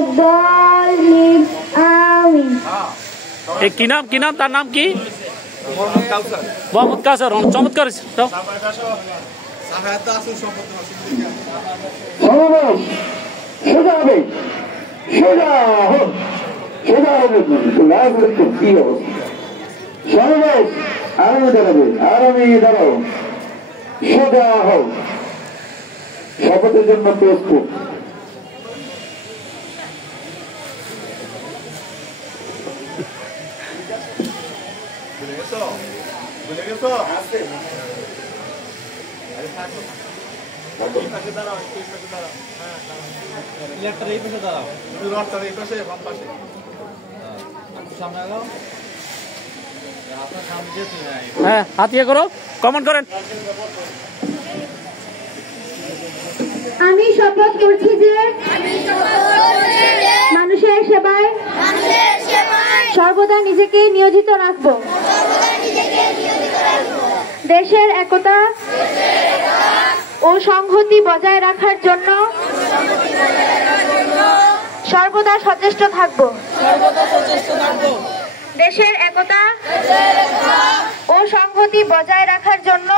الضالين آمين কি নাম তার নাম কি? মোহাম্মদ কাউসার। চমৎকার দাও। শপথের জন্য প্রস্তুত। হ্যাঁ, হাত ইয়ে করো, কমেন্ট করেন। আমি শপথ করছি যে মানুষের সেবায় সর্বদা নিজেকে নিয়োজিত রাখব। দেশের একতা ও সংহতি বজায় রাখার জন্য সর্বদা সচেষ্ট থাকব। দেশের একতা ও সংহতি বজায় রাখার জন্য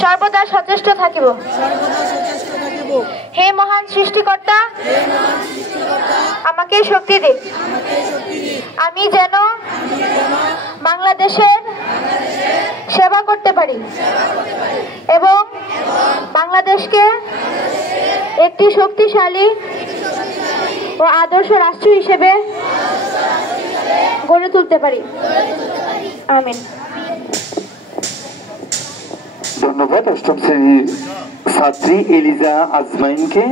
সর্বদা সচেষ্ট থাকিব। হে মহান সৃষ্টিকর্তা, আমাকে শক্তি দিন, আমি যেন বাংলাদেশের সেবা করতে পারি এবং বাংলাদেশকে একটি শক্তিশালী ও আদর্শ রাষ্ট্র হিসেবে গড়ে তুলতে পারি। আমিন। ধন্যবাদ অষ্টম শ্রেণীর ছাত্রী এলিজা আজমাইনকে।